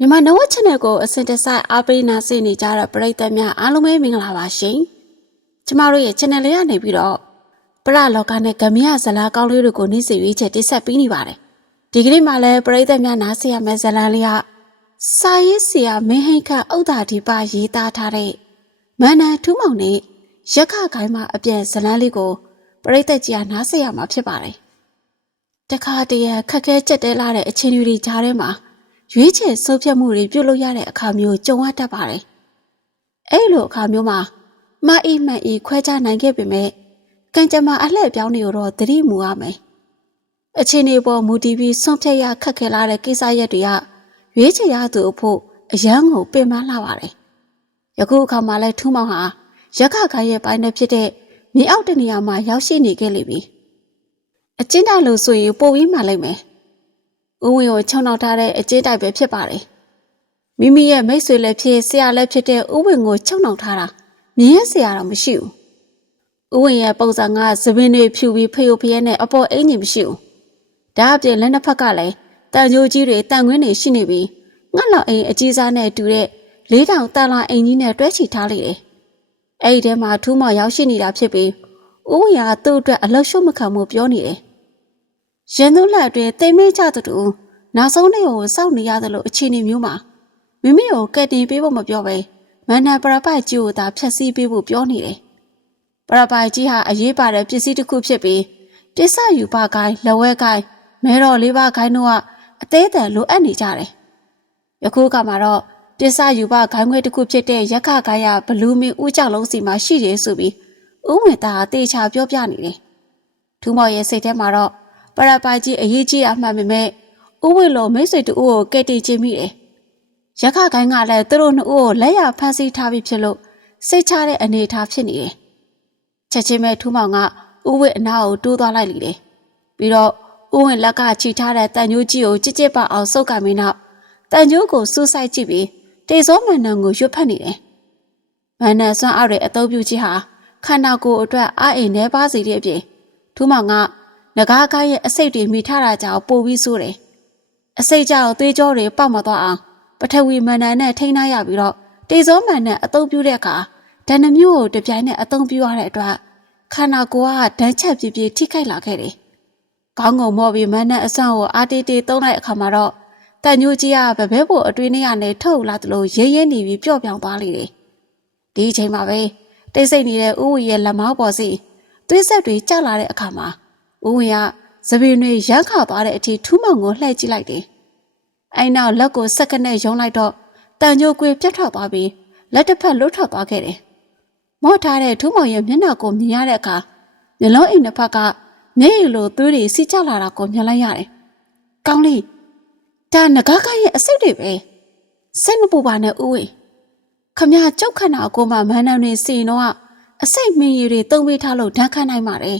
မြန်မာနဝ channel ကိုအစင်တစိုက်အားပေးနာဆင်နေကြတဲ့ပရိသတ်များအားလုံးပဲမင်္ဂလာပါရှင်။ကျမတို့ရဲ့ channel လေးကနေပြီးတော့ပရလောကနဲ့ဂမရဇလားကောင်းလေးတွေကိုနေ့စဉ်ရွေးချက်တိဆက်ပေးနေပါတယ်။ဒီကနေ့မှလည်းပရိသတ်များနားဆင်ရမယ့်ဇလန်းလေးကစာရေးဆရာမင်းဟိန်ခတ်ဥဒ္ဒါဒီပရေးသားထားတဲ့မန္နထူးမောင်နဲ့ရက်ခခိုင်းမှာအပြန်ဇလန်းလေးကိုပရိသတ်ကြီးကနားဆင်ရမှာဖြစ်ပါတယ်။တခါတည်းခက်ခဲကြက်တဲလာတဲ့အခြေအနေတွေကြားထဲမှာ ရွေးချယ်ဆုံးဖြတ်မှုတွေပြုလုပ်ရတဲ့အခါမျိုးကြုံရတတ်ပါတယ်။အဲ့လိုအခါမျိုးမှာမအီမှန်အီခွဲခြားနိုင်ခဲ့ပေမဲ့ကံကြမ္မာအလှည့်ပြောင်းနေတော့သတိမူရမယ်။အခြေအနေပေါ်မူတည်ပြီးဆုံးဖြတ်ရခက်ခဲလာတဲ့ကိစ္စရပ်တွေကရွေးချယ်ရသူအဖို့အယမ်းကိုပင်ပန်းလာပါတယ်။ယခုအခါမှာလဲထူးမောင်ဟာရက်ခခိုင်းရဲ့ပိုင်းနဲ့ဖြစ်တဲ့မြေအောက်တနေရာမှာရောက်ရှိနေခဲ့လိမ့်ပြီ။အကျဉ်းတိုက်လို့ဆိုရင်ပိုပြီးမှလိုက်မယ်။ ဦးဝင်းကိုချုံနှောက်ထားတဲ့အကျဉ်းတိုက်ပဲဖြစ်ပါတယ်။မိမိရဲ့မိတ်ဆွေလည်းဖြစ်ဆရာလည်းဖြစ်တဲ့ဦးဝင်းကိုချုံနှောက်ထားတာမြင်ရဆရာတော့မရှိဘူး။ဦးဝင်းရဲ့ပုံစံကသပင်းတွေဖြူပြီးဖျို့ဖျဲနဲ့အပေါ်အင်းကြီးမရှိဘူး။ဒါအပြင်လက်နှစ်ဖက်ကလည်းတန်ကြိုးကြီးတွေတန်ခွင်းတွေရှိနေပြီးငှက်လောက်အိမ်အကြီးစားနဲ့တူတဲ့လေးတောင်တန်လာအိမ်ကြီးနဲ့တွဲချီထားလိုက်တယ်။အဲ့ဒီထဲမှာထူးမောင်ရောက်ရှိနေတာဖြစ်ပြီးဦးဝင်းကသူ့အတွက်အလှရှုံမခံမှုပြောနေတယ်။ ရန်သူလက်အတွင်းတိမ်မေးကြသူတူနောက်ဆုံးနေ့ကိုစောင့်နေရသလိုအခြေအနေမျိုးမှာမိမိကိုကက်တင်ပေးဖို့မပြောပဲမန္တပရပိုက်ကြီးကိုသာဖျက်ဆီးပေးဖို့ပြောနေတယ်။ပရပိုက်ကြီးဟာအရေးပါတဲ့ပစ္စည်းတစ်ခုဖြစ်ပြီးတစ္ဆယူပကိုင်းလက်ဝဲကိုင်းမဲတော်လေးပါးကိုင်းတို့ကအသေးအံလိုအပ်နေကြတယ်။ယခုကမှတော့တစ္ဆယူပဂိုင်းခွဲတစ်ခုဖြစ်တဲ့ရက်ခဂိုင်းရဘလူးမင်းဦးကြောက်လုံးစီမှာရှိတယ်ဆိုပြီးဥဝင်သားတေချာပြောပြနေတယ်။ထူးမော်ရဲ့စိတ်ထဲမှာတော့ ပရပိုက်ကြီးအရေးကြီးအမှန်ပေမဲ့ဥဝေလိုမိတ်ဆွေတူကိုကဲတင်ချင်းမိတယ်။ရခကိုင်းကလည်းသူတို့နှစ်ဦးကိုလက်ရဖမ်းဆီးထားပြီးဖြစ်လို့စိတ်ချတဲ့အနေအထားဖြစ်နေတယ်။ချက်ချင်းပဲထူးမောင်ကဥဝေအနာကိုတိုးသွားလိုက်လေတယ်။ပြီးတော့ဥဝင်လက်ကချီထားတဲ့တန်ညိုးကြီးကိုကြစ်ကြစ်ပအောင်စုပ်ကမင်းနောက်တန်ညိုးကိုစူးစိုက်ကြည့်ပြီးတေစောမန်နန်ကိုရွတ်ဖတ်နေတယ်။မန်နန်စွမ်းအားတွေအသုံးပြုခြင်းဟာခန္ဓာကိုယ်အတွက်အအိမ်နှဲပါစေတဲ့အပြင်ထူးမောင်က ငကားကိုင်းရဲ့အစိတ်တွေမိထားတာကြောင့်ပိုပြီးဆိုးတယ်။အစိတ်ကြောင့်သွေးကြောတွေပေါက်မသွားအောင်ပထဝီမန္တန်နဲ့ထိန်းထားရပြီးတော့တေဇောမန္တန်အသုံးပြုတဲ့အခါဒဏ္ဍမျိုးကိုတပြိုင်နက်အသုံးပြုရတဲ့အတွက်ခန္ဓာကိုယ်ကဓာတ်ချက်ပြပြထိခိုက်လာခဲ့တယ်။ကောင်းကုန်မော့ပြီးမန္တန်အဆန့်ကိုအာတေးတေးသုံးလိုက်အခါမှာတော့တန်ညိုကြီးကဗဘဲဖို့အတွင်းထဲကနေထုတ်လာသလိုရဲရဲနေပြီးပျော့ပြောင်သွားလေတယ်။ဒီအချိန်မှာပဲတိတ်ဆိတ်နေတဲ့ဥဝီရဲ့လက်မောင်းပေါ်စီသွေးဆက်တွေကျလာတဲ့အခါမှာ ဥဝီကသပင်တွေရမ်းခါသွားတဲ့အထိထူးမောင်ကိုလှည့်ကြည့်လိုက်တယ်။အဲနောက်လက်ကိုစက္ကနဲ့ယုံလိုက်တော့တန်ညိုကွေပြတ်ထွက်သွားပြီးလက်တစ်ဖက်လွတ်ထွက်သွားခဲ့တယ်။မော့ထားတဲ့ထူးမောင်ရဲ့မျက်နှာကိုမြင်ရတဲ့အခါမျက်လုံးအိမ်တစ်ဖက်ကမျက်ရည်လိုသွေးတွေစီးကျလာတာကိုမြင်လိုက်ရတယ်။ကောင်းလေးဒါငကားကရဲ့အစိတ်တွေပဲစိတ်မပူပါနဲ့ဦးဝေခမကြုတ်ခဏအကိုမှမန်းနံတွေစီတော့အစိတ်မင်းရည်တွေတုံးပေးထားလို့ဓာတ်ခတ်နိုင်ပါတယ်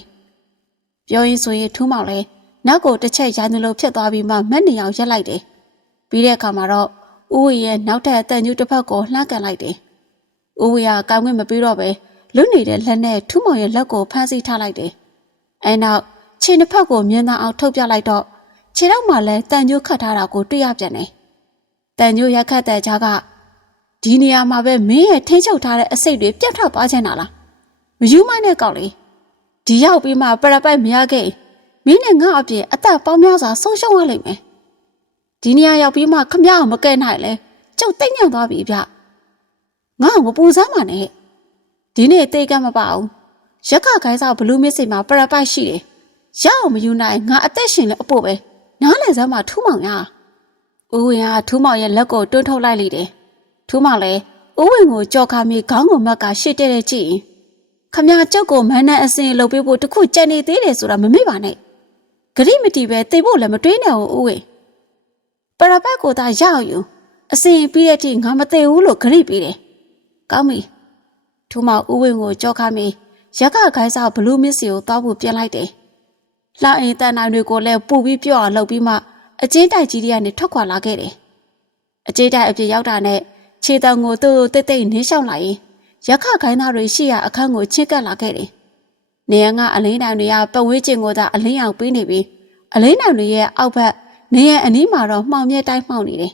ပြောရင်ဆိုရင်ထူးမောင်လဲနောက်ကိုတစ်ချက်ရိုင်းသလိုဖြစ်သွားပြီးမှမက်နေအောင်ရက်လိုက်တယ်ပြီးတဲ့အခါမှာတော့ဦးဝေရဲ့နောက်ထပ်အတန်ကျူတစ်ဖက်ကိုလှမ်းကန်လိုက်တယ်ဦးဝေကကောင်းခွင့်မပြီးတော့ပဲလွတ်နေတဲ့လက်နဲ့ထူးမောင်ရဲ့လက်ကိုဖမ်းဆီးထားလိုက်တယ်အဲနောက်ခြေနှစ်ဖက်ကိုမြင်သာအောင်ထုတ်ပြလိုက်တော့ခြေထောက်မှာလည်းတန်ညိုးခတ်ထားတာကိုတွေ့ရပြန်တယ်။တန်ညိုးရက်ခတ်တဲ့ကြားကဒီနေရာမှာပဲမင်းရဲ့ထင်းချုပ်ထားတဲ့အစိတ်တွေပြတ်ထွက်သွားချင်တာလား။မယူမိုင်းတဲ့ကောက်လေး ဒီရောက်ပြီးမှပရပိုက်မရခဲ့မင်းနဲ့ငါအပြင်အသက်ပေါင်းများစွာဆုံးရှုံးရလိမ့်မယ်။ဒီနေရာရောက်ပြီးမှခမရအောင်မကဲနိုင်လဲကျုပ်တိတ်ညံ့သွားပြီဗျ။ငါ့ကိုမပူစမ်းပါနဲ့။ဒီနေ့တိတ်ကမပါဘူး။ရက်ခခိုင်းစားဘလူးမစ်စိမှာပရပိုက်ရှိတယ်။ရအောင်မယူနိုင်ငါအသက်ရှင်လဲအဖို့ပဲ။နားလည်စမ်းမထူးမောင်ရဦးဝင်ကထူးမောင်ရဲ့လက်ကိုတွန်းထုတ်လိုက်လိမ့်တယ်ထူးမောင်လည်းဦးဝင်ကိုကြော်ခါမိခေါင်းကိုမက်ကရှေ့တဲ့တဲ့ကြည့်ရင် ခမကျုပ်ကိုမန်းနဲ့အစင်လှုပ်ပေးဖို့တခုကြံနေသေးတယ်ဆိုတာမမေ့ပါနဲ့ဂရိမတီပဲသိဖို့လည်းမတွေးနဲ့ဦးဝင်ပရပတ်ကိုသာရအောင်ယူအစင်ပြီးတဲ့အထိငါမသိဘူးလို့ဂရိပေးတယ်ကောင်းပြီထူးမောင်ဦးဝင်ကိုကြော်ခါမိရက်ကခိုင်းစားဘလူးမစ်စီကိုတောက်ဖို့ပြန်လိုက်တယ်လှအိမ်တန်နိုင်တွေကိုလည်းပူပြီးပြော့အောင်လုပ်ပြီးမှအကျဉ်းတိုက်ကြီးတွေကနေထွက်ခွာလာခဲ့တယ်။အကျဉ်းတိုက်အပြစ်ရောက်တာနဲ့ခြေတောင်ကိုသူ့တိတ်တိတ်နင်းလျှောက်လာရင် ရက်ခခိုင်းသားတွေရှိရာအခန်းကိုချစ်ကပ်လာခဲ့တယ်။နေရန်ကအလိမ့်တိုင်တွေကပဝေးကျင်ကိုသာအလင်းအောင်ပေးနေပြီးအလိမ့်တိုင်တွေရဲ့အောက်ဘက်နေရန်အနီးမှာတော့မှောင်မြဲတိုင်းမှောင်နေတယ်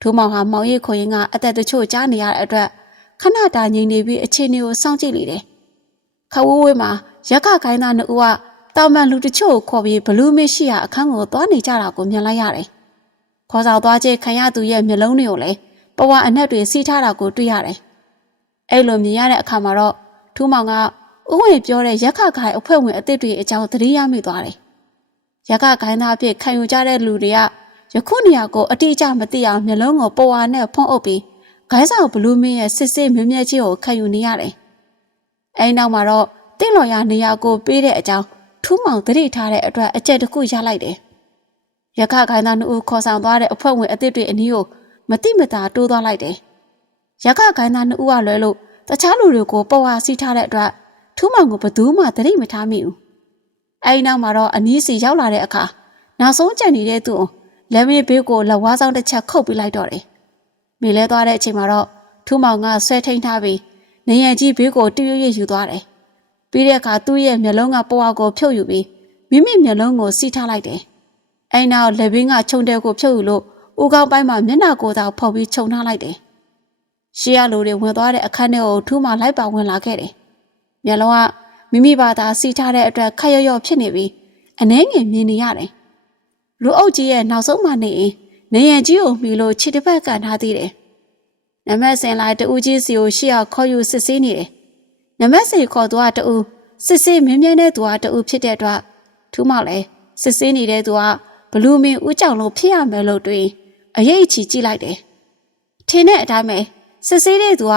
ထူးမောင်ဟာမောင်ရိပ်ခွင်ရင်ကအသက်တချို့ကြားနေရတဲ့အတွက်ခဏတာငြိမ်နေပြီးအခြေအနေကိုစောင့်ကြည့်နေတယ်။ခဝဝေးမှာရက်ခခိုင်းသားနှစ်ဦးကတောင်ပန်လူတချို့ကိုခေါ်ပြီးဘလူးမရှိရအခန်းကိုသွားနေကြတာကိုမြင်လိုက်ရတယ်။ခေါ်ဆောင်သွားခြင်းခံရသူရဲ့မျက်လုံးတွေကိုလည်းပဝါအနက်တွေစီးထားတာကိုတွေ့ရတယ်။ အဲ့လိုမြင်ရတဲ့အခါမှာတော့ထူးမောင်ကဥဝင်ပြောတဲ့ရက်ခခိုင်အဖွဲ့ဝင်အသစ်တွေအကြောင်းသတိရမိသွားတယ်။ရက်ခခိုင်သားအဖြစ်ခံယူကြတဲ့လူတွေကယခုနေရာကိုအတိအကျမသိအောင်မျက်လုံးကိုပဝါနဲ့ဖုံးအုပ်ပြီးဂိုင်းဆောင်ဘလူးမင်းရဲ့စစ်စစ်မြဲမြဲချင်းကိုခံယူနေရတယ်။အဲဒီနောက်မှာတော့တင့်တော်ရနေရာကိုပေးတဲ့အကြောင်းထူးမောင်သတိထားတဲ့အတွက်အကြက်တစ်ခုရလိုက်တယ်။ရခခိုင်သားနှစ်ဦးခေါ်ဆောင်သွားတဲ့အဖွဲ့ဝင်အသစ်တွေအနည်းကိုမတိမတာတိုးသွားလိုက်တယ်။ ရခခိုင်သားနှစ်ဦးကလွဲလို့တခြားလူတွေကိုပေါ်ဝါစီးထားတဲ့အတွက်ထူးမောင်ကိုဘယ်သူမှသတိမထားမိဘူး။အဲဒီနောက်မှာတော့အနည်းစီရောက်လာတဲ့အခါနောက်ဆုံးကြံနေတဲ့သူကိုလက်မင်းဘေးကိုလက်ဝါးဆောင်တစ်ချက်ခုတ်ပြလိုက်တော့တယ်။မိလဲသွားတဲ့အချိန်မှာတော့ထူးမောင်ကဆွဲထိန်ထားပြီးနေရကြီးဘေးကိုတူးရွရွယူသွားတယ်။ပြီးတဲ့အခါသူ့ရဲ့မျက်လုံးကပွားကိုဖြုတ်ယူပြီးမိမိမျက်လုံးကိုစီးထားလိုက်တယ်။အဲနောက်လက်ဘင်းကခြုံတဲ့ကိုဖြုတ်ယူလို့ဦးကောင်းပိုင်းမှာမျက်နှာကိုယ်သာဖောက်ပြီးခြုံထားလိုက်တယ်။ ရှေးရလူတွေဝင်သွားတဲ့အခန်းထဲကိုထူးမောင်လိုက်ပါဝင်လာခဲ့တယ်။မျက်လုံးကမိမိဘာသာစီးထားတဲ့အတွက်ခက်ရော့ရော့ဖြစ်နေပြီးအနှဲငယ်မြင်နေရတယ်။လူအုပ်ကြီးရဲ့နောက်ဆုံးမှနေရင်နေရကြီးကိုမှီလို့ခြေတစ်ဖက်ကန်ထားသေးတယ်။နမက်စင်လိုက်တူကြီးစီကိုရှေ့အောင်ခေါ်ယူစစ်ဆေးနေတယ်။နမက်စင်ခေါ်သူကတူစစ်ဆေးမင်းမြန်းတဲ့သူကတူဖြစ်တဲ့အတွက်ထူးမောက်လဲစစ်ဆေးနေတဲ့သူကဘလူးမင်းဦးကြောင်လို့ဖြစ်ရမယ်လို့တွေးအရေးချီကြည့်လိုက်တယ်။ထင်းတဲ့အတိုင်းပဲ စစ်ဆေးတဲ့သူက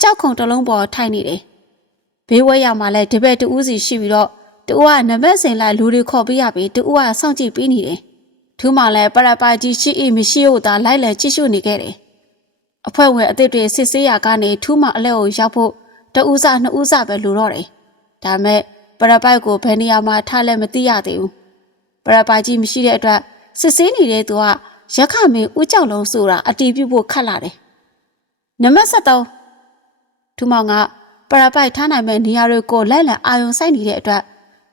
ကြောက်ခုံတစ်လုံးပေါ်ထိုင်နေတယ်။ဘေးဝဲရမှာလဲဒီဘက်တူးစီရှိပြီးတော့တူကနမက်စင်လိုက်လူတွေခေါ်ပေးရပြီးတူကစောင့်ကြည့်ပေးနေတယ်။ထူးမှလည်းပရပါကြီးရှိ၏မရှိဟုတ်သာလိုက်လံကြည့်ရှုနေခဲ့တယ်။အဖွဲ့ဝင်အသစ်တွေစစ်ဆေးရကနေထူးမှအလဲကိုရောက်ဖို့တဦးစနှစ်ဦးစပဲလိုတော့တယ်။ဒါမဲ့ပရပိုက်ကိုဘယ်နေရာမှာထားလဲမသိရသေးဘူး။ပရပါကြီးမရှိတဲ့အတွက်စစ်ဆေးနေတဲ့သူကရက်ခမင်းဦးကြောက်လုံးဆိုတာအတီးပြုတ်ဖို့ခတ်လာတယ်။ နံပါတ်73ထူးမောင်ကပရပိုက်ထားနိုင်မဲ့နေရာတွေကိုလိုက်လံအာယုံဆိုင်နေတဲ့အတွက်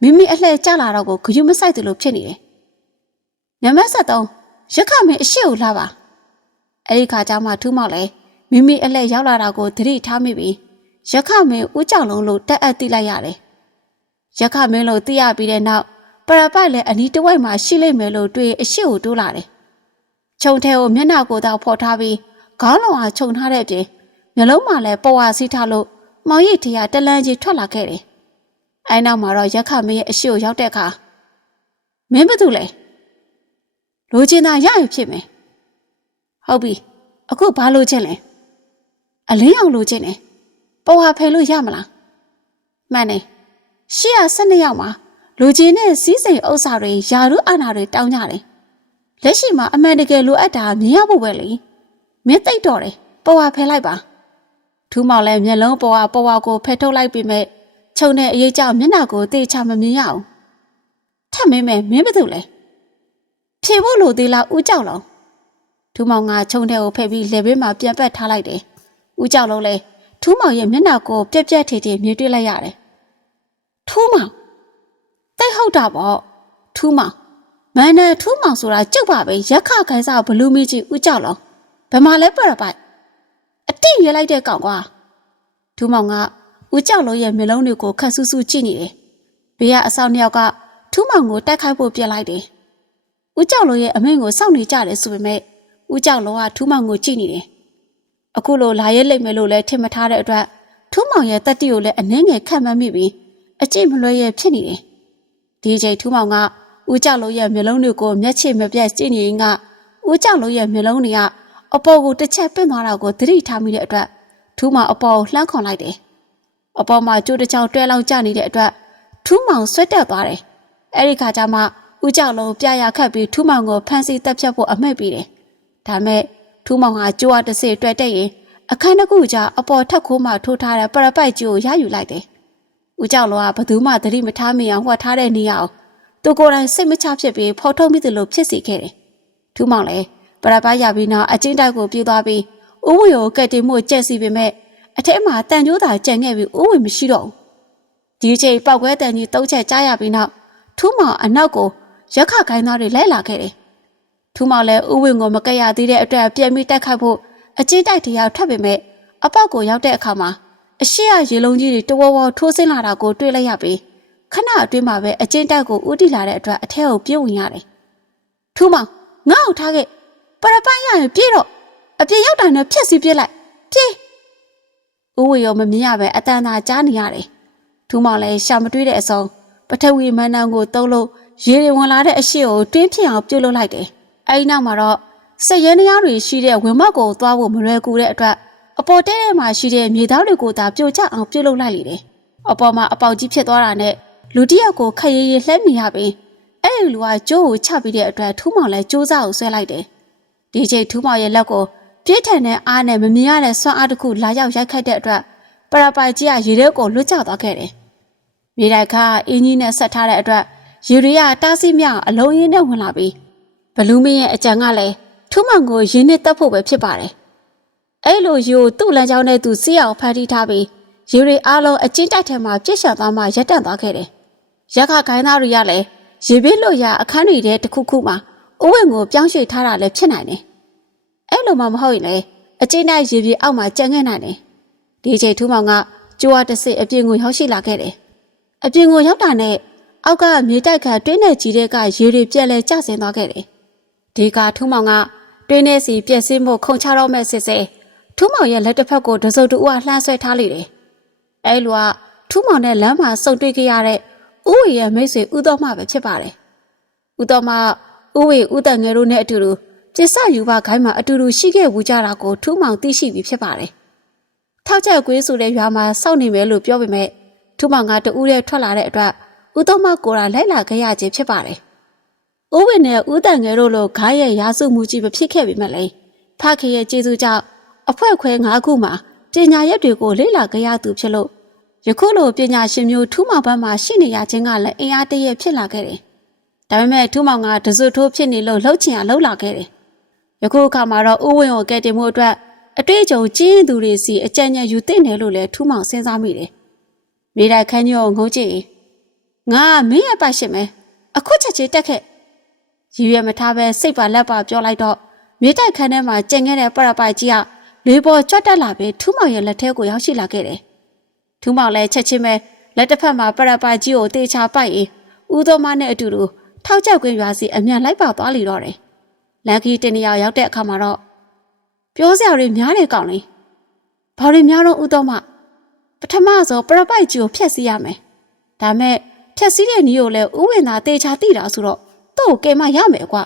မိမိအလှည့်ကျလာတော့ကိုဂယုမဆိုင်တယ်လို့ဖြစ်နေတယ်။နံပါတ်73ရက်ခမင်းအရှိကိုလာပါ။အဲ့ဒီခါကျမှထူးမောက်လဲမိမိအလှည့်ရောက်လာတာကိုသတိထားမိပြီးရက်ခမင်းဦးကြောင်လုံးလို့တက်အပ်တိလိုက်ရတယ်။ရက်ခမင်းလို့သိရပြီးတဲ့နောက်ပရပိုက်လည်းအနီးတစ်ဝိုက်မှာရှိလိမ့်မယ်လို့တွေးအရှိကိုတိုးလာတယ်။ခြုံထဲကိုမျက်နှာကိုတောက်ဖော်ထားပြီး ခေါင်းလုံးဟာခြုံထားတဲ့အပြင်မျက်လုံးမှာလည်းပေါ်ဝါစီးထားလို့မောင်ရိပ်ထရတလန်းကြီးထွက်လာခဲ့တယ်။အဲနောက်မှာတော့ရက်ခမင်းရဲ့အရှိကိုရောက်တဲ့အခါမင်းဘာတူလဲလိုချင်တာရရင်ဖြစ်မယ်။ဟုတ်ပြီအခုဘာလိုချင်လဲအလင်းအောင်လိုချင်တယ်ပေါ်ဟာဖယ်လို့ရမလားမှန်တယ်ရှေ့က12ယောက်မှာလူချင်းနဲ့စီးစိမ်ဥစ္စာတွေယာရုအာနာတွေတောင်းကြတယ်လက်ရှိမှာအမှန်တကယ်လိုအပ်တာမြင်ရဖို့ပဲလေ မင်းသိတော့တယ်ပေါ်ဟာဖယ်လိုက်ပါထူးမောင်လည်းမျက်လုံးပေါ်ဟာပေါ်ဟာကိုဖယ်ထုတ်လိုက်ပြီးမဲ့ခြုံတဲ့အရေးကြောင့်မျက်နှာကိုတေချာမမြင်ရအောင်ထပ်မင်းမဲ့မင်းဘာလုပ်လဲဖြေဖို့လိုသေးလားဦးကြောက်လုံးထူးမောင်ကခြုံတဲ့ကိုဖယ်ပြီးလက်ဘေးမှာပြန်ပတ်ထားလိုက်တယ်ဦးကြောက်လုံးလည်းထူးမောင်ရဲ့မျက်နှာကိုပြက်ပြက်ထေထေမြင်တွေ့လိုက်ရတယ်ထူးမောင်တိတ်ဟုတ်တာပေါ့ထူးမောင်မန်နဲ့ထူးမောင်ဆိုတာကျုပ်ပါပဲရက်ခခိုင်းစားဘလူးမီကြီးဦးကြောက်လုံး ဘယ်မှာလဲပြရပိုက်အတိရလိုက်တဲ့ကောင်ကွာထူးမောင်ကဦးကြောက်လုံးရဲ့မျက်လုံးတွေကိုခက်ဆူးဆူးကြည့်နေတယ်ဘေးကအဆောင်နှစ်ယောက်ကထူးမောင်ကိုတိုက်ခိုက်ဖို့ပြက်လိုက်တယ်ဦးကြောက်လုံးရဲ့အမိန့်ကိုစောင့်နေကြတယ်ဆိုပေမဲ့ဦးကြောက်လုံးကထူးမောင်ကိုကြည့်နေတယ်အခုလိုလာရဲလိမ့်မယ်လို့လည်းထင်မထားတဲ့အတွက်ထူးမောင်ရဲ့တက်တီကိုလည်းအနှင်းငယ်ခတ်မှန်းမိပြီးအကြည့်မလွဲရဲ့ဖြစ်နေတယ်ဒီချိန်ထူးမောင်ကဦးကြောက်လုံးရဲ့မျက်လုံးတွေကိုမျက်ခြေမပြတ်ကြည့်နေရင်ကဦးကြောက်လုံးရဲ့မျက်လုံးတွေက အပေါ်ကိုတစ်ချက်ပင့်သွားတာကိုသတိထားမိတဲ့အတွက်ထူးမောင်အပေါ်ကိုလှမ်းခွန်လိုက်တယ်အပေါ်မှာကျိုးတစ်ချောင်းတွဲလောင်းကျနေတဲ့အတွက်ထူးမောင်ဆွတ်တက်သွားတယ်အဲ့ဒီခါကျမှဦးကြောက်လုံးပြရခတ်ပြီးထူးမောင်ကိုဖမ်းဆီးတပ်ဖြတ်ဖို့အမိတ်ပေးတယ်ဒါမဲ့ထူးမောင်ဟာကြိုးအားတစ်စိတွေ့တက်ရင်အခန်းတစ်ခုကြားအပေါ်ထက်ခိုးမှထိုးထားတဲ့ပရပိုက်ကြီးကိုရယူလိုက်တယ်။ဦးကြောက်လောကဘသူမှသတိမထားမိအောင်ဟွက်ထားတဲ့နေရာကိုသူကိုယ်တိုင်စိတ်မချဖြစ်ပြီးဖော်ထုတ်မိသလိုဖြစ်စေခဲ့တယ်။ထူးမောင်လည်း ပရပိုက်ရပြီးနောက်အချင်းတိုက်ကိုပြေးသွားပြီးဥဝေကိုကက်တင်မှုကြက်စီပေမဲ့အထက်မှာတန်ကြိုးသာကြံခဲ့ပြီးဥဝေမရှိတော့ဘူး။ဒီချိန်ပောက်ကွဲတန်ကြီးတုံးချက်ကြားရပြီးနောက်ထူးမောင်အနောက်ကိုရက်ခခိုင်းသားတွေလိုက်လာခဲ့တယ်။ထထူးမောင်လည်းဥဝင်ကိုမကက်ရသေးတဲ့အတွက်ပြန်ပြီးတက်ခတ်ဖို့အချင်းတိုက်တရားထွက်ပေမဲ့အပေါက်ကိုရောက်တဲ့အခါမှာအရှိရရေလုံးကြီးတွေတဝဝထိုးဆင်းလာတာကိုတွေ့လိုက်ရပြီးခဏအတွင်းမှာပဲအချင်းတိုက်ကိုဥတီလာတဲ့အတွက်အထက်ကိုပြေးဝင်ရတယ်။ထူးမောင်ငါ့ကိုထားခဲ့ ပရပိုင်ရရင်ပြေးတော့အပြင်ရောက်တာနဲ့ဖြက်စီပြေးလိုက်ပြေးဥဝေရောမမြင်ရပဲအတန်သာကြားနေရတယ်။ထူးမောင်လည်းရှာမတွေးတဲ့အစုံပထဝီမန္တန်ကိုတုံးလို့ရေတွေဝင်လာတဲ့အရှိကိုတွင်းဖြစ်အောင်ပြုတ်လုလိုက်တယ်။အဲဒီနောက်မှာတော့စက်ရဲနှရားတွေရှိတဲ့ဝင်းမောက်ကိုသွားဖို့မလွယ်ကူတဲ့အတွက်အပေါ်တဲထဲမှာရှိတဲ့မြေသားတွေကိုသာပြိုကျအောင်ပြုတ်လုလိုက်လေတယ်။အပေါ်မှာအပေါက်ကြီးဖြစ်သွားတာနဲ့လူတစ်ယောက်ကိုခက်ရရလှမ်းမိရပြီးအဲ့ဒီလူကကျိုးကိုချပြီးတဲ့အတွက်ထူးမောင်လည်းစူးစမ်းအောင်ဆွဲလိုက်တယ်။ ဒီချိန်ထူးမောင်ရဲ့လက်ကိုပြည့်ထန်တဲ့အားနဲ့မမြင်ရတဲ့ဆွမ်းအားတစ်ခုလာရောက်ရိုက်ခတ်တဲ့အတွက်ပရပိုင်ကြီးကရေထဲကိုလွတ်ကျသွားခဲ့တယ်။မြေတိုက်ကအင်းကြီးနဲ့ဆက်ထားတဲ့အတွက်ရေရီယာတားဆီးမြောက်အလုံးရင်းနဲ့ဝင်လာပြီးဘလူးမင်းရဲ့အကြံကလည်းထူးမောင်ကိုရင်းနဲ့တက်ဖို့ပဲဖြစ်ပါတယ်။အဲ့လိုယူသူ့လမ်းကြောင်းနဲ့သူစီးအောင်ဖန်တီးထားပြီးရေရီအားလုံးအချင်းတိုက်ထဲမှာပြစ်ရှောင်သွားမှရက်တန့်သွားခဲ့တယ်။ရက်ခခိုင်းသားတွေကလည်းရေပြည့်လို့ရအခန်းတွေထဲတစ်ခုခုမှာ အဝင့်ကိုပြောင်းရွှေ့ထားတာလည်းဖြစ်နိုင်တယ်။အဲ့လိုမှမဟုတ်ရင်လေအချင်းတိုက်ရေပြည့်အောက်မှာကြံခဲ့နိုင်တယ်။ဒီချိန်ထူးမောင်ကကြွားတစ်စစ်အပြင်ကိုရောက်ရှိလာခဲ့တယ်။အပြင်ကိုရောက်တာနဲ့အောက်ကမြေတိုက်ခါတွင်းနဲ့ကြီးတဲ့ကရေတွေပြက်လဲကျဆင်းသွားခဲ့တယ်။ဒီကထူးမောင်ကတွင်းနဲ့စီပြက်စင်းဖို့ခုံချတော့မဲ့စစ်စစ်ထူးမောင်ရဲ့လက်တစ်ဖက်ကိုတစုပ်တူအလှမ်းဆွဲထားလိုက်တယ်။အဲလိုကထူးမောင်နဲ့လမ်းမှာစုံတွေ့ခဲ့ရတဲ့ဥဝေရဲ့မိတ်ဆွေဥတော်မပဲဖြစ်ပါတယ်။ဥတော်မ ဥဝေဥတန်ငယ်တို့နဲ့အတူတူပြစ်စယူပါခိုင်းမှာအတူတူရှိခဲ့ဘူးကြတာကိုထူးမောင်သိရှိပြီးဖြစ်ပါတယ်။ထောက်ချက်ကွေးဆိုတဲ့ရွာမှာစောင့်နေမယ်လို့ပြောပေမဲ့ထူးမောင်ကတူးတဲ့ထွက်လာတဲ့အတွက်ဦးတော်မကိုရာလိုက်လာခဲ့ရခြင်းဖြစ်ပါတယ်။ဦးဝင်နဲ့ဦးတန်ငယ်တို့လိုခါရဲ့ရာစုမှုကြီးမဖြစ်ခဲ့ပေမဲ့လည်းဖခင်ရဲ့ကျေးဇူးကြောင့်အဖွဲ့ခွဲ၅ခုမှာပညာရက်တွေကိုလေ့လာကြရသူဖြစ်လို့ယခုလိုပညာရှင်မျိုးထူးမောင်ဘက်မှာရှိနေရခြင်းကလည်းအင်အားတရဖြစ်လာခဲ့တယ်။ ဒါပေမဲ့ထူးမောင်ကတစွတ်ထိုးဖြစ်နေလို့လှုပ်ချင်ရလှုပ်လာခဲ့တယ်။ယခုအခါမှာတော့ဦးဝင်ကိုကဲတင်မှုအတွက်အတွေ့အကြုံကြီးသူတွေစီအကြံဉာဏ်ယူသိနေလို့လဲထူးမောင်စဉ်းစားမိတယ်။မိတိုင်းခန်းကြီးကိုငုံကြည့်ငါမင်းရဲ့ပိုက်ရှင်မယ်အခုချက်ချင်းတက်ခဲ့ရည်ရွယ်မထားပဲစိတ်ပါလက်ပါပြောလိုက်တော့မြေတိုက်ခန်းထဲမှာကျင်ခဲ့တဲ့ပရပိုက်ကြီးကလေပေါ်ကြွတ်တက်လာပြီးထူးမောင်ရဲ့လက်ထဲကိုရောက်ရှိလာခဲ့တယ်ထူးမောင်လည်းချက်ချင်းပဲလက်တစ်ဖက်မှာပရပိုက်ကြီးကိုတေချာပိုက်ရင်ဦးတော်မနဲ့အတူတူ ထောက်ချက်ကွင်းရွာစီအမြန်လိုက်ပါသွားလိတော့တယ်လက်ကီတင်နေရောက်တဲ့အခါမှာတော့ပြောစရာတွေများနေကောင်းလေဘာတွေများတော့ဦးတော်မပထမဆုံးပရပိုက်ကြီးကိုဖျက်ဆီးရမယ်ဒါမဲ့ဖြက်စီးတဲ့နီးကိုလည်းဥဝင်သာတေချာတိတာဆိုတော့သူ့ကိုကယ်မရမယ်ကွာ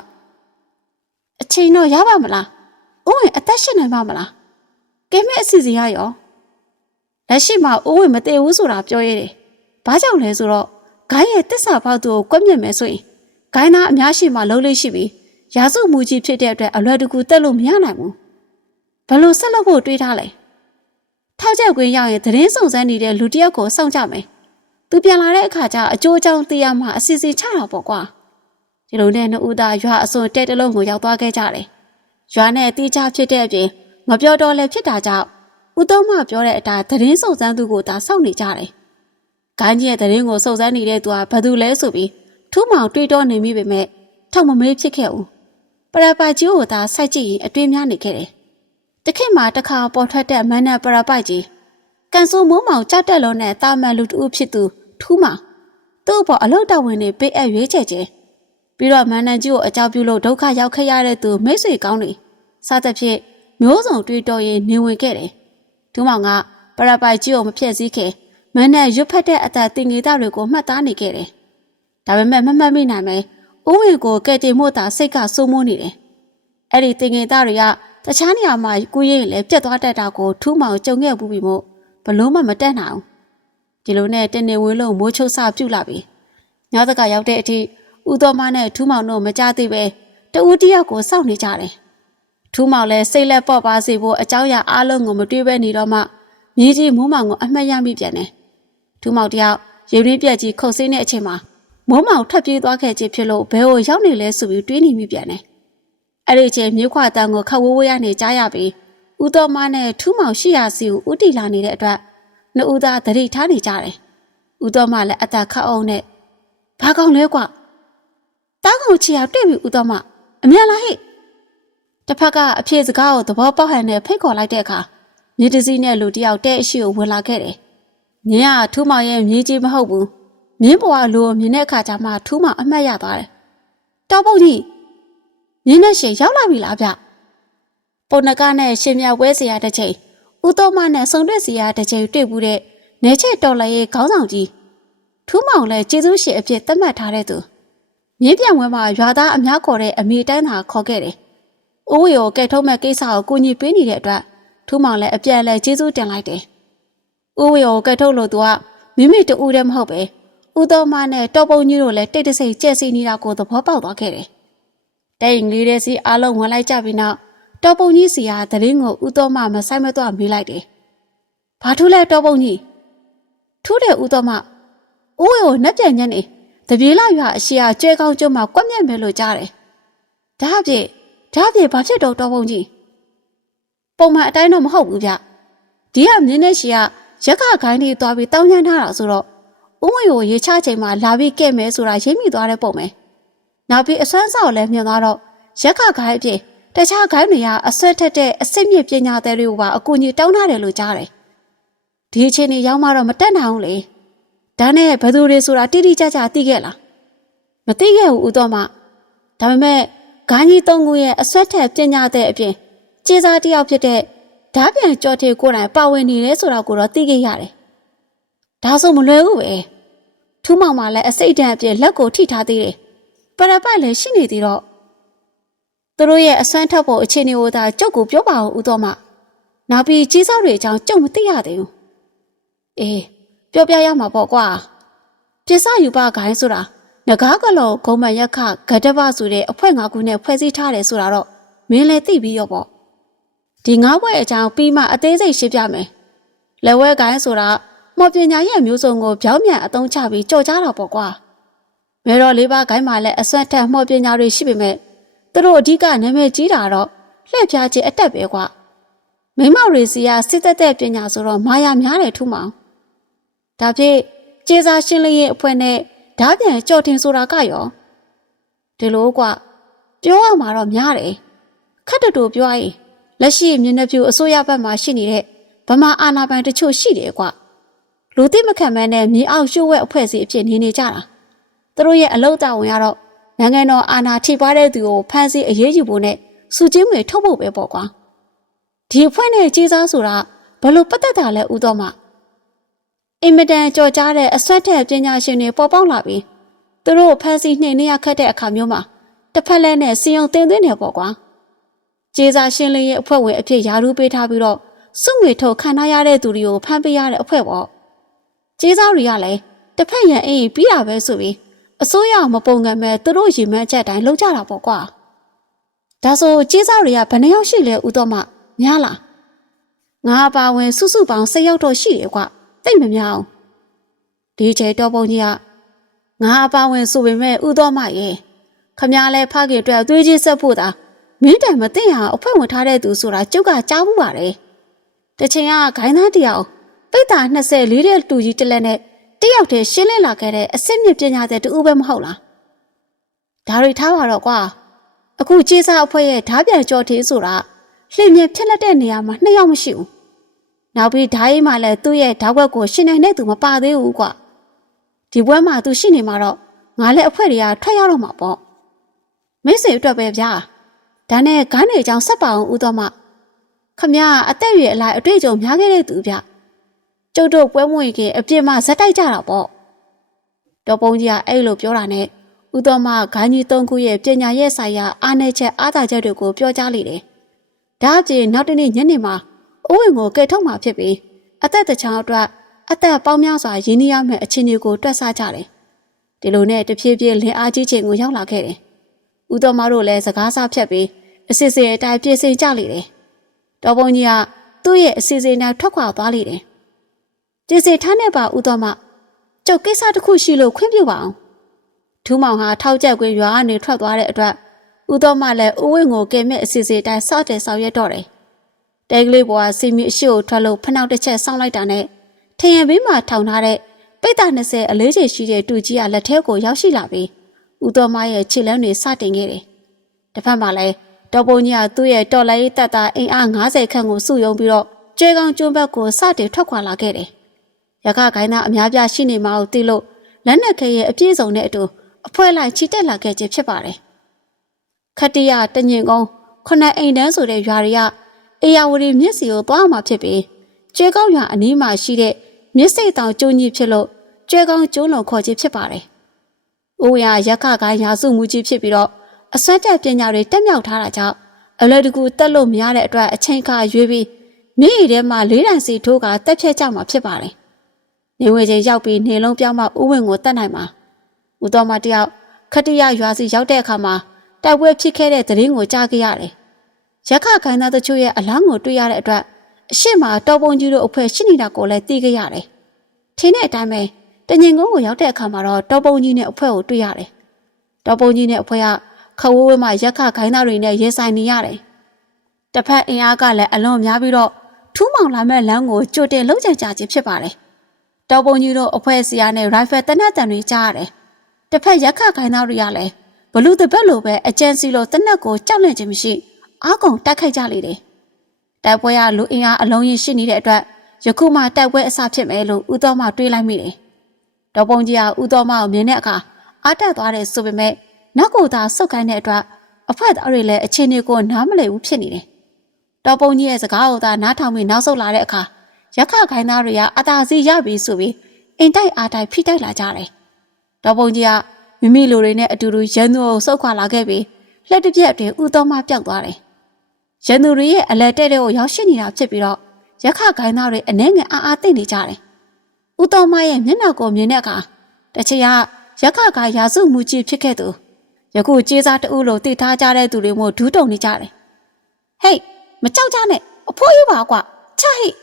အချိန်တော့ရပါမလားဥဝင်အသက်ရှင်နိုင်ပါမလားကယ်မဲ့အစီအစဉ်ရရောလက်ရှိမှာဥဝင်မတည်ဘူးဆိုတာပြောရတယ်ဘာကြောင့်လဲဆိုတော့ဂိုင်းရဲ့တစ္ဆာပေါက်သူကိုကွက်မြက်မယ်ဆိုရင် ဂိုင်းသားအများရှိမှလုံးလေးရှိပြီးရာစုမူကြီးဖြစ်တဲ့အတွက်အလွယ်တကူတက်လို့မရနိုင်ဘူးဘလို့ဆက်လုပ်ဖို့တွေးထားလဲထောက်ချက်ကွင်းရောက်ရင်သတင်းစုံစမ်းနေတဲ့လူတစ်ယောက်ကိုစောင့်ကြမယ်သူပြန်လာတဲ့အခါကျအကျိုးအကြောင်းသိရမှအစီအစဉ်ချတာပေါ့ကွာဒီလိုနဲ့နှုတ်သားရွာအစွန်တဲ့တလုံးကိုရောက်သွားခဲ့ကြတယ်ရွာနဲ့တီးခြားဖြစ်တဲ့အပြင်မပြောတော့လည်းဖြစ်တာကြောင့်ဦးသုံးမပြောတဲ့အတိုင်းသတင်းစုံစမ်းသူကိုသာစောင့်နေကြတယ်ဂိုင်းကြီးရဲ့သတင်းကိုစုံစမ်းနေတဲ့သူကဘယ်သူလဲဆိုပြီး ထူးမောင်တွေးတောနေမိပေမဲ့ထောက်မမေးဖြစ်ခဲ့ဦးပရပိုက်ကြီးကိုသာစိုက်ကြည့်ရင်အတွင်းများနေခဲ့တယ်တခင်မှာတစ်ခါပေါ်ထွက်တဲ့မန်းနဲ့ပရပိုက်ကြီးကန်ဆူမိုးမောင်ကြောက်တက်လုံးနဲ့တာမန်လူတူဖြစ်သူထူးမောင်သူ့အပေါ်အလုတ်တော်ဝင်နေပေးအပ်ရွေးချယ်ခြင်းပြီးတော့မန်နန်ကြီးကိုအကြောက်ပြုလို့ဒုက္ခရောက်ခဲ့ရတဲ့သူမိတ်ဆွေကောင်းတွေစသဖြင့်မျိုးစုံတွေးတောရင်နေဝင်ခဲ့တယ်ထူးမောင်ကပရပိုက်ကြီးကိုမဖြည့်ဆည်းခင်မန်နန်ရွတ်ဖက်တဲ့အသက်တင်ငေသားတွေကိုမှတ်သားနေခဲ့တယ် ဒါပေမဲ့မမှတ်မိနိုင်မယ်ဥဝင်ကိုကဲတင်မို့တာစိတ်ကစိုးမိုးနေတယ်အဲ့ဒီတင်ငေသားတွေကတခြားနေရာမှာကူးရင်လည်းပြတ်သွားတတ်တာကိုထူးမောင်ကြုံခဲ့ဘူးပြီမို့ဘလို့မှမတက်နိုင်အောင်ဒီလိုနဲ့တနေဝင်းလုံးမိုးချုပ်စပြုတ်လာပြီညသကရောက်တဲ့အထိဦးတော်မနဲ့ထူးမောင်တို့မကြသေးပဲတဦးတယောက်ကိုစောင့်နေကြတယ်ထူးမောင်လည်းစိတ်လက်ပေါ့ပါစေဖို့အเจ้าရအားလုံးကိုမတွေးပဲနေတော့မှမြေကြီးမိုးမောင်ကိုအမှတ်ရမိပြန်တယ်ထူးမောင်တယောက်ရေရင်းပြက်ကြီးခုတ်ဆင်းတဲ့အချိန်မှာ မိုးမောင်ထွက်ပြေးသွားခဲ့ခြင်းဖြစ်လို့ဘဲကိုရောက်နေလဲဆိုပြီးတွေးနေမိပြန်တယ်အဲ့ဒီအချိန်မြေခွာတန်ကိုခတ်ဝိုးဝိုးရနေကြရပြီးဦးတော်မနဲ့ထူးမောင်ရှိရာစီကိုဥတီလာနေတဲ့အတွက်နှစ်ဦးသားတရိထားနေကြတယ်။ဦးတော်မလည်းအသက်ခတ်အောင်နဲ့ဘာကောင်လဲကွာ။တားကောင်ချီအောင်တွေ့ပြီဦးတော်မအမြန်လာဟိတစ်ဖက်ကအဖြေစကားကိုသဘောပေါက်ဟန်နဲ့ဖိတ်ခေါ်လိုက်တဲ့အခါမြေတစည်းနဲ့လူတစ်ယောက်တဲ့အရှိကိုဝင်လာခဲ့တယ်။မြင်းကထူးမောင်ရဲ့မြေကြီးမဟုတ်ဘူး။ မြင်းဘွားလူကိုမြင်တဲ့အခါကျမှထူးမောင်အမှတ်ရသွားတယ်။တောက်ပုတ်ကြီးမြင်းနဲ့ရှင်ရောက်လာပြီလားဗျ။ပုံနကနဲ့ရှင်မြဝဲစီရတစ်ချိန်ဦးတော်မနဲ့ဆုံတွေ့စီရတစ်ချိန်တွေ့ဘူးတဲ့နေချက်တော်လည်းရဲ့ခေါင်းဆောင်ကြီးထူးမောင်လည်းကျေးဇူးရှင်အဖြစ်သတ်မှတ်ထားတဲ့သူမြင်းပြန်ဝဲမှာရွာသားအများခေါ်တဲ့အမိတိုင်းသာခေါ်ခဲ့တယ်။ဦးဝေကိုကဲထုံးမဲ့ကိစ္စကိုကိုကြီးပေးနေတဲ့အတွက်ထူးမောင်လည်းအပြန်လဲကျေးဇူးတင်လိုက်တယ်။ဦးဝေကိုကဲထုတ်လို့သူကမိမိတူဦးတည်းမဟုတ်ပဲ ဦးတော်မနဲ့တော်ပုံကြီးတို့လည်းတိတ်တဆိတ်ကြက်စီနေတာကိုသဘောပေါက်သွားခဲ့တယ်။တိတ်ငလေးတဲ့စီအားလုံးဝင်လိုက်ကြပြီးနောက်တော်ပုံကြီးစီကသတင်းကိုဦးတော်မမဆိုင်မတော့မေးလိုက်တယ်။ဘာထူးလဲတော်ပုံကြီးထူးတယ်ဦးတော်မဦးဝေကိုနှက်ပြန်ညက်နေတပြေလာရွာအရှိအကျွဲကောင်းကျွန်းမှာကွက်မြက်မယ်လို့ကြားတယ်။ဒါအဖြစ်ဒါအဖြစ်ဘာဖြစ်တော့တော်ပုံကြီးပုံမှန်အတိုင်းတော့မဟုတ်ဘူးဗျဒီကမြင်းနဲ့ရှီကရက်ခခိုင်းတွေသွားပြီးတောင်းညမ်းထားတာဆိုတော့ ဥမကိုရေချချိန်မှာလာပြီးကဲ့မယ်ဆိုတာရိပ်မိသွားတဲ့ပုံပဲနောက်ပြီးအစွမ်းစောက်လည်းမြင်သွားတော့ရက်ခခိုင်းအဖြစ်တခြားခိုင်းတွေကအဆွတ်ထက်တဲ့အစစ်မြစ်ပညာသည်တွေကိုပါအကူအညီတောင်းထားတယ်လို့ကြားတယ်ဒီအချိန်ကြီးရောက်မှတော့မတက်နိုင်ဘူးလေဒါနဲ့ဘယ်သူတွေဆိုတာတိတိကျကျသိခဲ့လားမသိခဲ့ဘူးဦးတော်မဒါပေမဲ့ဂိုင်းကြီးသုံးခုရဲ့အဆွတ်ထက်ပညာသည်အပြင်ကျေးစားတစ်ယောက်ဖြစ်တဲ့ဓာပြန်ကြော်ထေကိုယ်တိုင်ပါဝင်နေတယ်ဆိုတာကိုတော့သိခဲ့ရတယ်။ဒါဆိုမလွယ်ဘူးပဲ။ ထူးမောင်မှလည်းအစိတ်တန်းအပြည့်လက်ကိုထိထားသေးတယ်။ပရပတ်လည်းရှိနေသေးတော့သူတို့ရဲ့အစွမ်းထက်ဖို့အခြေအနေကိုသာကြုတ်ကိုပြောပါဦးဦးတော်မ။နောက်ပြီးကြီးစားတွေအကြောင်းကြုံမသိရသေးဘူး။အေးပြောပြရမှာပေါ့ကွာ။ပြစ်စယူပါခိုင်းဆိုတာငကားကလောဂုံမရက်ခဂဒဘဆိုတဲ့အဖွဲ့ငါးခုနဲ့ဖွဲ့စည်းထားတယ်ဆိုတာတော့မင်းလည်းသိပြီးရောပေါ့ဒီငါးဘွဲ့အကြောင်းပြီးမှအသေးစိတ်ရှင်းပြမယ်လက်ဝဲကိုင်းဆိုတာ မော်ပညာရဲ့မျိုးစုံကိုပြောင်းပြန်အသုံးချပြီးကြော်ကြားတာပေါ့ကွာမဲတော်လေးပါးကိုင်းမှာလည်းအစွမ်းထက်မော်ပညာတွေရှိပေမဲ့သူတို့အဓိကနာမည်ကြီးတာတော့လှည့်ပြားခြင်းအတက်ပဲကွာမိမောက်ရီစီကစစ်သက်တဲ့ပညာဆိုတော့မာယာများတယ်ထူးမောင်ဒါဖြင့်ကျေးစာရှင်းလင်းရေးအဖွဲ့နဲ့ဓာပြန်ကြော်တင်ဆိုတာကရောဒီလိုကွာပြောရမှာတော့များတယ်ခက်တတူပြောရင်လက်ရှိမျက်နှာပြူအစိုးရဘက်မှာရှိနေတဲ့ဗမာအာဏာပိုင်တချို့ရှိတယ်ကွ လူသိမခံမဲနဲ့မြေအောက်ရှို့ဝဲအဖွဲ့အစည်းအဖြစ်နေနေကြတာသူတို့ရဲ့အလုတ်တာဝန်ကတော့နိုင်ငံတော်အာဏာထိပါတဲ့သူကိုဖမ်းဆီးအရေးယူဖို့နဲ့စုချင်းတွေထုတ်ဖို့ပဲပေါ့ကွာဒီအဖွဲ့နဲ့ကြီးစားဆိုတာဘလို့ပတ်သက်တာလဲဦးတော်မအင်မတန်ကြော်ကြားတဲ့အဆွတ်ထက်ပညာရှင်တွေပေါ်ပေါက်လာပြီးသူတို့ဖမ်းဆီးနှိမ်နေရခတ်တဲ့အခါမျိုးမှာတစ်ဖက်လဲနဲ့စီယုံတင်သွင်းနေပေါ့ကွာကျေးစာရှင်းလင်းရေးအဖွဲ့ဝင်အဖြစ်ယာရူးပေးထားပြီးတော့စုငွေထုတ်ခံထားရတဲ့သူတွေကိုဖမ်းပေးရတဲ့အဖွဲ့ပေါ့ ကျေးစာတွေကလည်းတစ်ဖက်ရန်အေးပြီးတာပဲဆိုပြီးအစိုးရမပုံကံမဲ့သူတို့ရီမန်းချက်တိုင်းလုပ်ကြတာပေါ့ကွာဒါဆိုကျေးစာတွေကဘယ်နှယောက်ရှိလဲဦးတော်မများလားငါပါဝင်စုစုပေါင်း၁၀ယောက်တော့ရှိတယ်ကွတိတ်မများအောင်ဒီချေတော်ပုံကြီးကငါအပါဝင်ဆိုပေမဲ့ဥတော်မရဲ့ခမားလဲဖခင်အတွက်သွေးကြီးဆက်ဖို့သာမင်းတိုင်မသိရအောင်အဖွဲ့ဝင်ထားတဲ့သူဆိုတာကျုပ်ကကြားမှုပါတယ်။တချင်ကဂိုင်းသားတယောက် ပိတ်တာ24တဲ့တူကြီးတစ်လက်နဲ့တယောက်တည်းရှင်းလင်းလာခဲ့တဲ့အစ်စ်မြင့်ပညာတဲ့တူပဲမဟုတ်လား။ဒါတွေထားပါတော့ကွာ။အခုကျေးစားအဖွဲ့ရဲ့ဓားပြန်ကြော်ထေးဆိုတာလှိမ့်မြဖြစ်လက်တဲ့နေရာမှာနှစ်ယောက်မရှိဘူး။နောက်ပြီးဓားရီမှလည်းသူ့ရဲ့ဓာတ်ွက်ကိုရှင်းနိုင်တဲ့သူမပါသေးဘူးကွာ။ဒီဘွဲမှာသူရှိနေမှာတော့ငါလည်းအဖွဲ့တွေကထွက်ရတော့မှာပေါ့။မိတ်ဆွေအတွက်ပဲဗျာ။ဒါနဲ့ဂန်းနေကြောင်ဆက်ပါအောင်ဦးတော်မခမရအသက်ရွယ်အလိုက်အတွေ့အကြုံများခဲ့တဲ့သူဗျ ကျုပ်တို့ပွဲမွေခင်အပြစ်မှဇက်တိုက်ကြတာပေါ့တော်ပုံကြီးကအဲ့လိုပြောတာနဲ့ဦးတော်မဂန်းကြီးသုံးခုရဲ့ပညာရဲ့ဆိုင်ရာအားနည်းချက်အားသာချက်တွေကိုပြောကြားလိုက်တယ်ဒါအပြင်နောက်တနေ့ညနေမှာအိုးဝင်ကိုကဲထုတ်မှဖြစ်ပြီးအသက်တချောင်းအတွက်အသက်ပေါင်းများစွာရင်းနှီးရမယ့်အခြေအနေကိုတွက်ဆကြတယ်ဒီလိုနဲ့တဖြည်းဖြည်းလင်အားကြီးချိန်ကိုရောက်လာခဲ့တယ်ဦးတော်မတို့လည်းစကားစားဖြတ်ပြီးအစစ်စစ်အတိုင်းပြင်ဆင်ကြလေတယ်။တော်ပုံကြီးကသူ့ရဲ့အစီအစဉ်နဲ့ထွက်ခွာသွားလေတယ်။ ဒီစီထားနေပါဦးတော်မကျုပ်ကိစ္စတစ်ခုရှိလို့ခွင့်ပြုပါအောင်။ထူးမောင်ဟာထောက်ချက်ကွင်းရွာကနေထွက်သွားတဲ့အတွက်ဦးတော်မလည်းဦးဝင်းကိုကဲမဲ့အစီအစဉ်အတိုင်းစောင့်တယ်ဆောင်ရွက်တော့တယ်။တဲကလေးဘွားစီမီအရှိကိုထွက်လို့ဖနှောက်တစ်ချက်စောင့်လိုက်တာနဲ့ထင်ရင်ဘေးမှာထောင်ထားတဲ့ပိတ်တာ20အလေးချိန်ရှိတဲ့တူကြီးကလက်ထဲကိုရောက်ရှိလာပြီးဦးတော်မရဲ့ခြေလမ်းတွေစတင်ခဲ့တယ်။တစ်ဖက်မှာလည်းတော်ပုံကြီးကသူ့ရဲ့တော်လိုင်းတပ်သားအင်အား90ခန့်ကိုစုယုံပြီးတော့ကျွဲကောင်းကျွန်းဘက်ကိုစတင်ထွက်ခွာလာခဲ့တယ်။ ရခခိုင်းသားအများပြားရှိနေမှကိုသိလို့လက်နက်ခဲရဲ့အပြည့်စုံနဲ့အတူအဖွဲလိုက်ချီတက်လာခဲ့ခြင်းဖြစ်ပါတယ်။ခတ္တိယတညင်ကုန်းခုနှစ်အိမ်တန်းဆိုတဲ့ရွာတွေကအေယာဝတီမြစ်စီကိုသွားမှာဖြစ်ပြီးကျွဲကောင်းရွာအနီးမှာရှိတဲ့မြစ်စိတ်တောင်ကျုံကြီးဖြစ်လို့ကျွဲကောင်းကျုံးလုံးခေါ်ခြင်းဖြစ်ပါတယ်။ဦးရရက်ခကိုင်းရာစုမှုကြီးဖြစ်ပြီးတော့အစွမ်းတက်ပညာတွေတက်မြောက်ထားတာကြောင့်အလွယ်တကူတက်လို့မရတဲ့အတွက်အချိန်ခါရွေးပြီးမြေရီထဲမှာလေးတန်စီထိုးကတက်ဖြတ်ကြမှာဖြစ်ပါတယ်။ နေဝင်ချင်းရောက်ပြီးနေလုံးပြောင်းမှဥဝင်ကိုတတ်နိုင်မှာ။ဦးတော်မတယောက်ခတ္တရရွာစီရောက်တဲ့အခါမှာတိုက်ပွဲဖြစ်ခဲ့တဲ့သတင်းကိုကြားခဲ့ရတယ်။ရက်ခခိုင်းသားတို့ရဲ့အလောင်းကိုတွေ့ရတဲ့အတွက်အရှိမတော်ပုံကြီးတို့အဖွဲ့ရှိနေတာကိုလည်းသိခဲ့ရတယ်။ထင်းတဲ့အတိုင်းပဲတညင်ကုန်းကိုရောက်တဲ့အခါမှာတော့တော်ပုံကြီးနဲ့အဖွဲ့ကိုတွေ့ရတယ်။တော်ပုံကြီးနဲ့အဖွဲ့ကခဝဝဲမှရက်ခခိုင်းသားတွေနဲ့ရင်ဆိုင်နေရတယ်။တစ်ဖက်အင်အားကလည်းအလွန်များပြီးတော့ထူးမောင်လာမဲ့လမ်းကိုကြိုတင်လှုပ်ကြံကြခြင်းဖြစ်ပါတယ်။ တော်ပုံကြီးတို့အဖွဲ့စီယာနဲ့ရိုင်ဖယ်တနက်တန်တွေကြားရတယ်။တစ်ဖက်ရက်ခခိုင်းသားတွေကလည်းဘလူတပတ်လိုပဲအကျန်းစီလိုတနက်ကိုကြောက်လန့်ခြင်းမရှိအားကုန်တိုက်ခိုက်ကြလေတယ်။တိုက်ပွဲကလူအင်အားအလုံးကြီးရှိနေတဲ့အတွက်ယခုမှတိုက်ပွဲအစဖြစ်မယ်လို့ဦးတော်မတွေးလိုက်မိတယ်။တော်ပုံကြီးကဦးတော်မကိုမြင်တဲ့အခါအားတက်သွားတယ်ဆိုပေမဲ့နောက်ကိုသာစုတ်ကိုင်းတဲ့အတွက်အဖက်သားတွေလည်းအချင်းတွေကိုနားမလည်ဘူးဖြစ်နေတယ်။တော်ပုံကြီးရဲ့စကားကိုသာနားထောင်ပြီးနောက်ဆုတ်လာတဲ့အခါ ရက်ခခိုင်းသားတွေကအသာစီရပြီဆိုပြီးအင်တိုက်အားတိုက်ဖိတိုက်လာကြတယ်။တော်ပုံကြီးကမိမိလူတွေနဲ့အတူတူရန်သူကိုစုတ်ခွာလာခဲ့ပြီးလက်တစ်ပြက်အတွင်းဦးတော်မပျောက်သွားတယ်။ရန်သူတွေရဲ့အလဲတဲ့တဲ့ကိုရောက်ရှိနေတာဖြစ်ပြီးတော့ရက်ခခိုင်းသားတွေအနှဲငယ်အားအားသိနေကြတယ်။ဦးတော်မရဲ့မျက်နှာကိုမြင်တဲ့အခါတချင်ကရက်ခကရာစုမှုကြီးဖြစ်ခဲ့သူယခုကြေးစားတဦးလိုတည်ထားကြတဲ့သူတွေမို့ဒူးတုံနေကြတယ်။ဟေးမကြောက်ကြနဲ့အဖိုးကြီးပါကွာချဟိ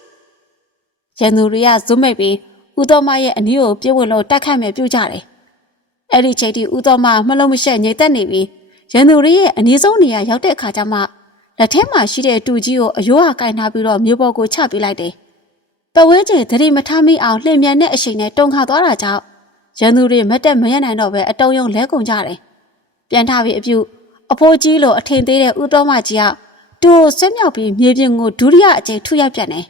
ရန်သူတွေကဇွတ်မိတ်ပြီးဦးတော်မရဲ့အနီးကိုပြေးဝင်လို့တိုက်ခိုက်မယ်ပြုကြတယ်။အဲ့ဒီချိန်ထိဦးတော်မမလုံးမရှက်ငြိမ်သက်နေပြီးရန်သူတွေရဲ့အနီးဆုံးနေရာရောက်တဲ့အခါကျမှလက်ထဲမှာရှိတဲ့တူကြီးကိုအယိုးဟာကင်ထားပြီးတော့မြို့ပေါ်ကိုချပေးလိုက်တယ်။ပဝဲကျဲသတိမထားမိအောင်လှည့်မြန်တဲ့အချိန်နဲ့တုံခါသွားတာကြောင့်ရန်သူတွေမတ်တက်မရနိုင်တော့ပဲအတုံးယုံလဲကုန်ကြတယ်။ပြန်ထားပြီးအပြုအဖိုးကြီးလိုအထင်သေးတဲ့ဦးတော်မကြီးကတူကိုဆွဲမြောက်ပြီးမြေပြင်ကိုဒုတိယအကြိမ်ထုရိုက်ပြန်တယ်။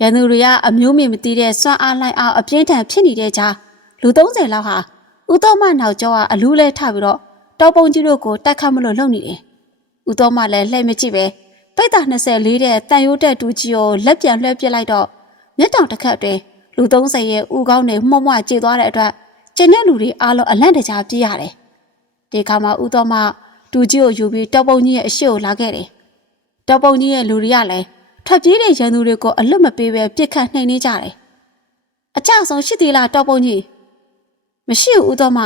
ရန်သူတွေကအမျိုးမြင်မသိတဲ့စွမ်းအားလိုက်အောင်အပြင်းထန်ဖြစ်နေတဲ့ကြားလူ30လောက်ဟာဦးတော်မနောက်ကျောကအလူးလဲထပြီးတော့တောပုံကြီးတို့ကိုတိုက်ခတ်မလို့လုပ်နေတယ်။ဦးတော်မလည်းလှည့်မကြည့်ပဲပိတ်တာ24တဲ့တန်ရိုးတဲ့တူကြီးကိုလက်ပြန်လွှဲပစ်လိုက်တော့မျက်တောင်တစ်ခတ်အတွင်းလူ30ရဲ့ဥကောင်းနဲ့မှုံမွကျေသွားတဲ့အတွက်ကျင်းတဲ့လူတွေအားလုံးအလန့်တကြားပြေးရတယ်။ဒီခါမှာဥတော်မတူကြီးကိုယူပြီးတောက်ပုံကြီးရဲ့အရှိကိုလာခဲ့တယ်။တောက်ပုံကြီးရဲ့လူတွေကလည်း ထွက်ပြေးတဲ့ရန်သူတွေကိုအလွတ်မပေးပဲပြစ်ခတ်နှိမ်နေကြတယ်။အကြဆုံးရှိသေးလားတောက်ပုံကြီးမရှိဘူးဥတော်မ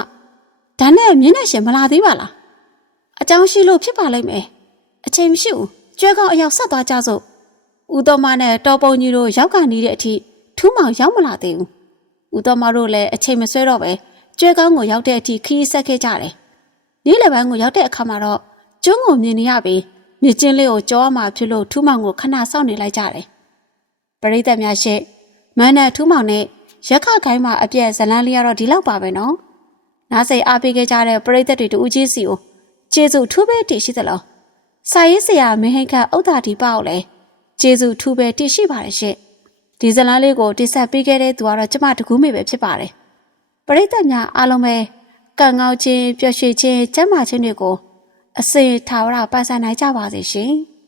ဒါနဲ့မြင်းနဲ့ရှင်မလာသေးပါလား။အကြောင်းရှိလို့ဖြစ်ပါလိမ့်မယ်။အချိန်မရှိဘူးကျွဲကောင်းအရောက်ဆက်သွားကြစို့။ဦးတော်မနဲ့တောပုံကြီးတို့ရောက်ကန်နေတဲ့အထိထူးမောင်ရောက်မလာသေးဘူး။ဦးတော်မတို့လည်းအချိန်မဆွဲတော့ပဲကျွဲကောင်းကိုရောက်တဲ့အထိခရီးဆက်ခဲ့ကြတယ်။နေ့လယ်ပိုင်းကိုရောက်တဲ့အခါမှာတော့ကျွန်းကိုမြင်နေရပြီး မြစ်ချင်းလေးကိုကြောမှဖြစ်လို့ထူးမောင်ကိုခဏစောင့်နေလိုက်ကြတယ်။ပရိသတ်များရှေ့မန်းနဲ့ထူးမောင်နဲ့ရက်ခခိုင်းမှာအပြည့်ဇလန်းလေးကတော့ဒီလောက်ပါပဲနော်။နားစိတ်အားပေးခဲ့ကြတဲ့ပရိသတ်တွေတူကြီးစီကိုကျေးဇူးထူးပဲတည်ရှိသလား။စာရေးဆရာမင်းဟိတ်ခဥဒ္ဒါဒီပေါ့လေကျေးဇူးထူးပဲတည်ရှိပါတယ်ရှင့်။ဒီဇလန်းလေးကိုတိဆက်ပေးခဲ့တဲ့သူကတော့ကျမတကူးမေပဲဖြစ်ပါတယ်။ပရိသတ်များအားလုံးပဲကံကောင်းခြင်းပျော်ရွှင်ခြင်းကျမ်းမာခြင်းတွေကို အစင်ထာဝရပန်းဆိုင်နိုင်ကြပါစေရှင်။